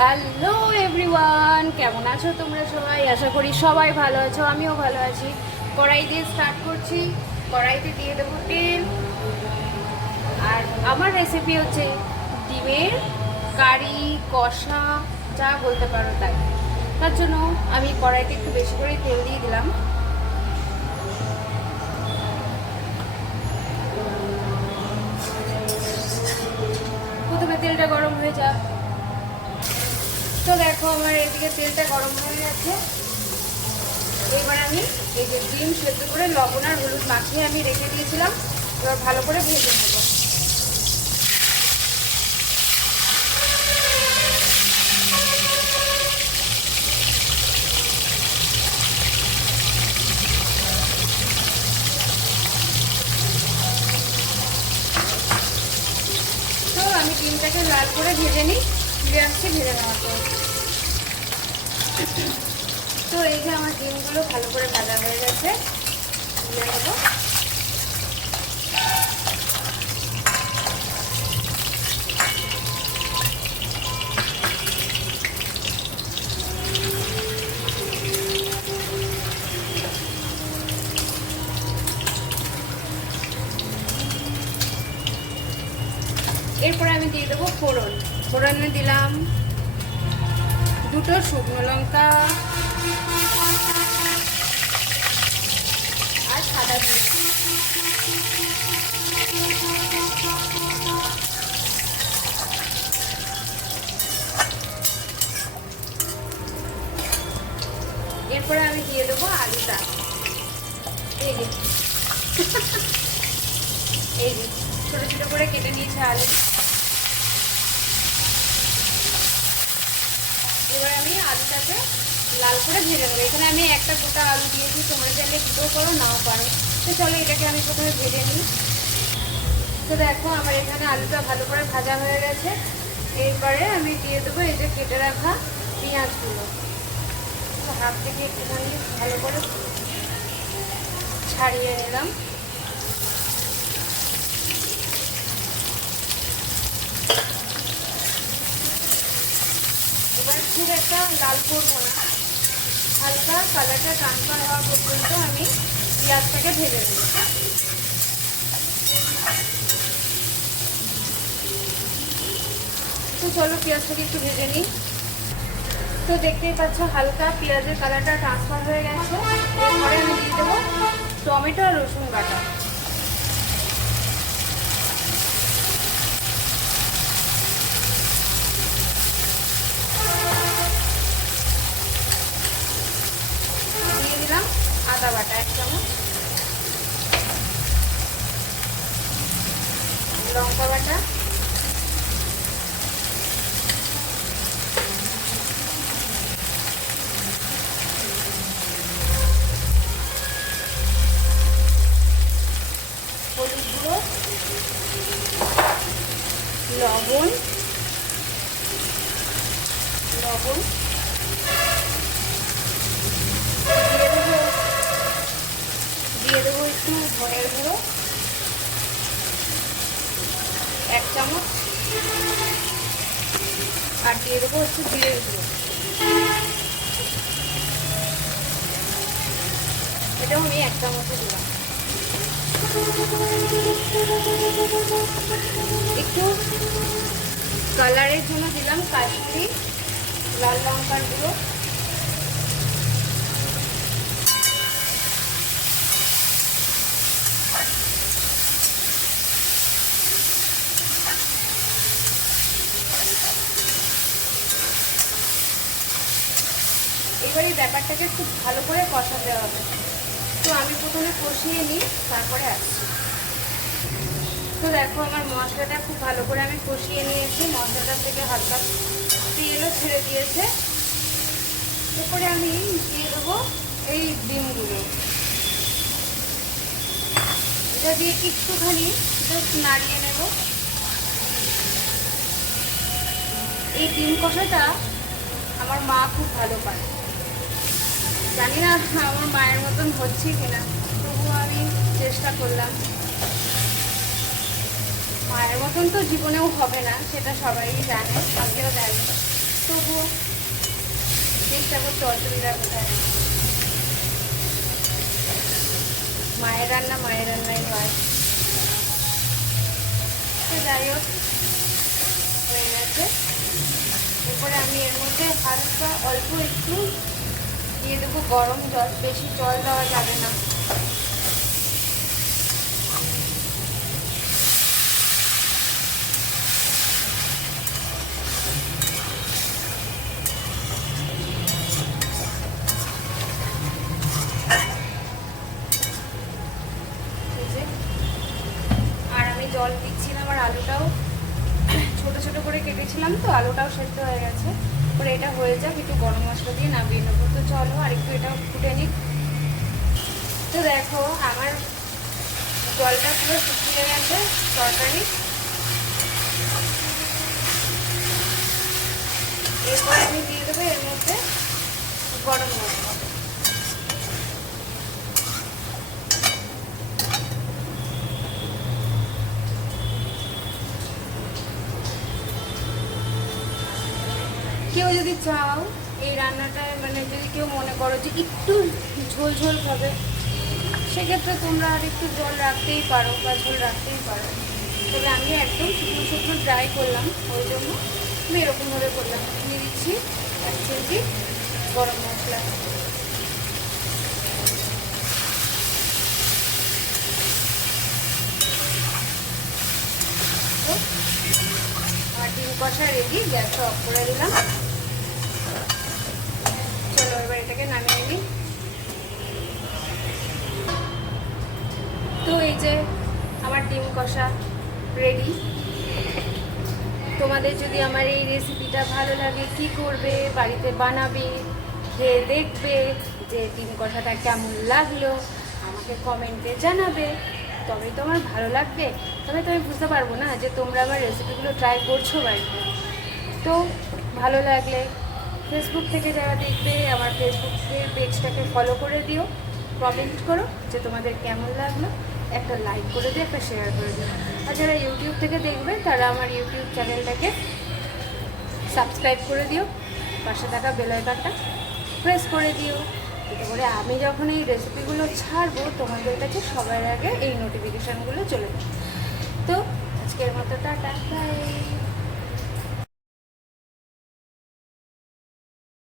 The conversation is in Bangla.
হ্যালো এভরিওয়ান, কেমন আছো তোমরা সবাই? আশা করি সবাই ভালো আছো, আমিও ভালো আছি। কড়াই দিয়ে স্টার্ট করছি। কড়াইতে দিয়ে দেবো তেল। আর আমার রেসিপি হচ্ছে ডিমের কারি, কষা, যা বলতে পারো তাই। তার জন্য আমি কড়াইতে একটু বেশি করে তেল দিয়ে দিলাম। প্রথমে তেলটা গরম হয়ে যাক। তো দেখো আমার এদিকে তেলটা গরম হয়ে গেছে। এবার আমি এই যে ডিম সেদ্ধ করে লবণ আর হলুদ মাখিয়ে আমি রেখে দিয়েছিলাম, এবার ভালো করে ভেজে নেব। তো আমি ডিমটাকে লাল করে ভেজে নিই, ফিরে আসছি ভেজে নেওয়ার পর। তো এই যে আমার ডিমগুলো ভালো করে ভাজা হয়ে গেছে, তুলে নেব। এরপরে আমি দিয়ে দেবো ফোড়ন। ফোড়নে দিলাম দুটো শুকনো লঙ্কা আর সাদা জিরে। এরপরে আমি দিয়ে দেবো আলুটা। এই যে এই যে ছোটো ছোটো করে কেটে নিয়েছে আলু। এবার আমি আলুটাকে লাল করে ভেজে নেবো। এখানে আমি একটা গোটা আলু দিয়েছি, তোমরা চাইলে দুটো করো, নাও পারো। তো চলো এটাকে আমি প্রথমে ভেজে নিই। তো দেখো আমার এখানে আলুটা ভালো করে ভাজা হয়ে গেছে। এরপরে আমি দিয়ে দেবো এই যে কেটে রাখা পেঁয়াজগুলো। তো হাত থেকে একটুখানি ভালো করে ছাড়িয়ে নিলাম। এবার খুব একটা লাল করবো না, হালকা কালারটা ট্রান্সফার হওয়া পর্যন্ত আমি পেঁয়াজটাকে ভেজে নেব। তো চলো পেঁয়াজটাকে একটু ভেজে নিই। তো দেখতেই পাচ্ছ হালকা পেঁয়াজের কালারটা ট্রান্সফার হয়ে গেছে। এরপরে আমি দিয়ে দেবো টমেটো আর রসুন বাটা। দিয়ে দিলাম আদা বাটা 1 চামচ, লঙ্কা বাটা, হলুদ গুঁড়ো, লবণ লবণ দিয়ে দেবো একটু ধনের গুঁড়ো 1 চামচ, আর দিয়ে দেবো একটু জিরের গুঁড়ো। এটাও আমি 1 চামচে দিলাম। একটু কালারের জন্য দিলাম কাশ্মীরি লাল লঙ্কার গুঁড়ো। এবার এই ব্যাপারটাকে খুব ভালো করে কষাতে হবে। তো আমি প্রথমে কষিয়ে নিই, তারপরে আসছি। তো দেখো আমার মশলাটা খুব ভালো করে আমি কষিয়ে নিয়েছি, মশলাটার থেকে হালকা তেলও ছেড়ে দিয়েছে। এরপরে আমি দিয়ে দেবো এই ডিমগুলো। এটা দিয়ে একটুখানি নাড়িয়ে নেব। এই ডিম কষাটা আমার মা খুব ভালো পায়। জানি না আমার মায়ের মতন হচ্ছে কিনা, তবুও আমি চেষ্টা করলাম। মায়ের মতন তো জীবনেও হবে না, সেটা সবাই জানে, আমিও জানি। তবুও চেষ্টা করছি অসুবিধা কোথায়। মায়ের রান্নাই হয়। তো যাই হোক, হয়ে গেছে। এরপরে আমি এর মধ্যে হালকা অল্প একটু দিয়ে দেবো গরম জল, বেশি জল দেওয়া যাবে না। আর আমি জল দিচ্ছিলাম, আর আলুটাও ছোট ছোট করে কেটেছিলাম, তো আলুটাও সেদ্ধ হয়ে গেছে। পরে এটা হয়ে যাক, একটু গরম মশলা দিয়ে নামিয়ে নেবো। তো চলো আর একটু এটাও ফুটে নিক। তো দেখো আমার জলটা পুরো শুকিয়ে গেছে তরকারি। এরপর আমি দিয়ে দেবো এর মধ্যে গরম মশলা। কেউ যদি চাও এই রান্নাটায়, মানে যদি কেউ মনে করো যে একটু ঝোল ঝোল খাবে, সেক্ষেত্রে তোমরা আর একটু জল রাখতেই পারো বা ঝোল রাখতেই পারো। তবে আমি একদম শুকনো শুকনো ড্রাই করলাম, ওই জন্য আমি এরকমভাবে করলাম। দিয়ে দিচ্ছি 1 কেজি গরম মশলা। আর ডিম কষা রেডি, গ্যাসটা অফ করে দিলাম। চলো এবার এটাকে নামিয়ে নিই। তো এই যে আমার ডিম কষা রেডি। তোমাদের যদি আমার এই রেসিপিটা ভালো লাগে, কি করবে, বাড়িতে বানাবে, যে দেখবে যে ডিম কষাটা কেমন লাগলো, আমাকে কমেন্টে জানাবে। তবে তোমার ভালো লাগবে, তবে তো আমি বুঝতে পারবো না যে তোমরা আমার রেসিপিগুলো ট্রাই করছো বাড়িতে। তো ভালো লাগলে ফেসবুক থেকে যারা দেখবে, আমার ফেসবুকের পেজটাকে ফলো করে দিও, কমেন্ট করো যে তোমাদের কেমন লাগলো, একটা লাইক করে দিও, একটা শেয়ার করে দিও। আর যারা ইউটিউব থেকে দেখবে তারা আমার ইউটিউব চ্যানেলটাকে সাবস্ক্রাইব করে দিও, পাশে থাকা বেল আইকনটা প্রেস করে দিও, এতে করে আমি যখন এই রেসিপিগুলো ছাড়বো তোমাদের কাছে সবার আগে এই নোটিফিকেশানগুলো চলে যাবে। তো আজকের মতো টাটা, বাই।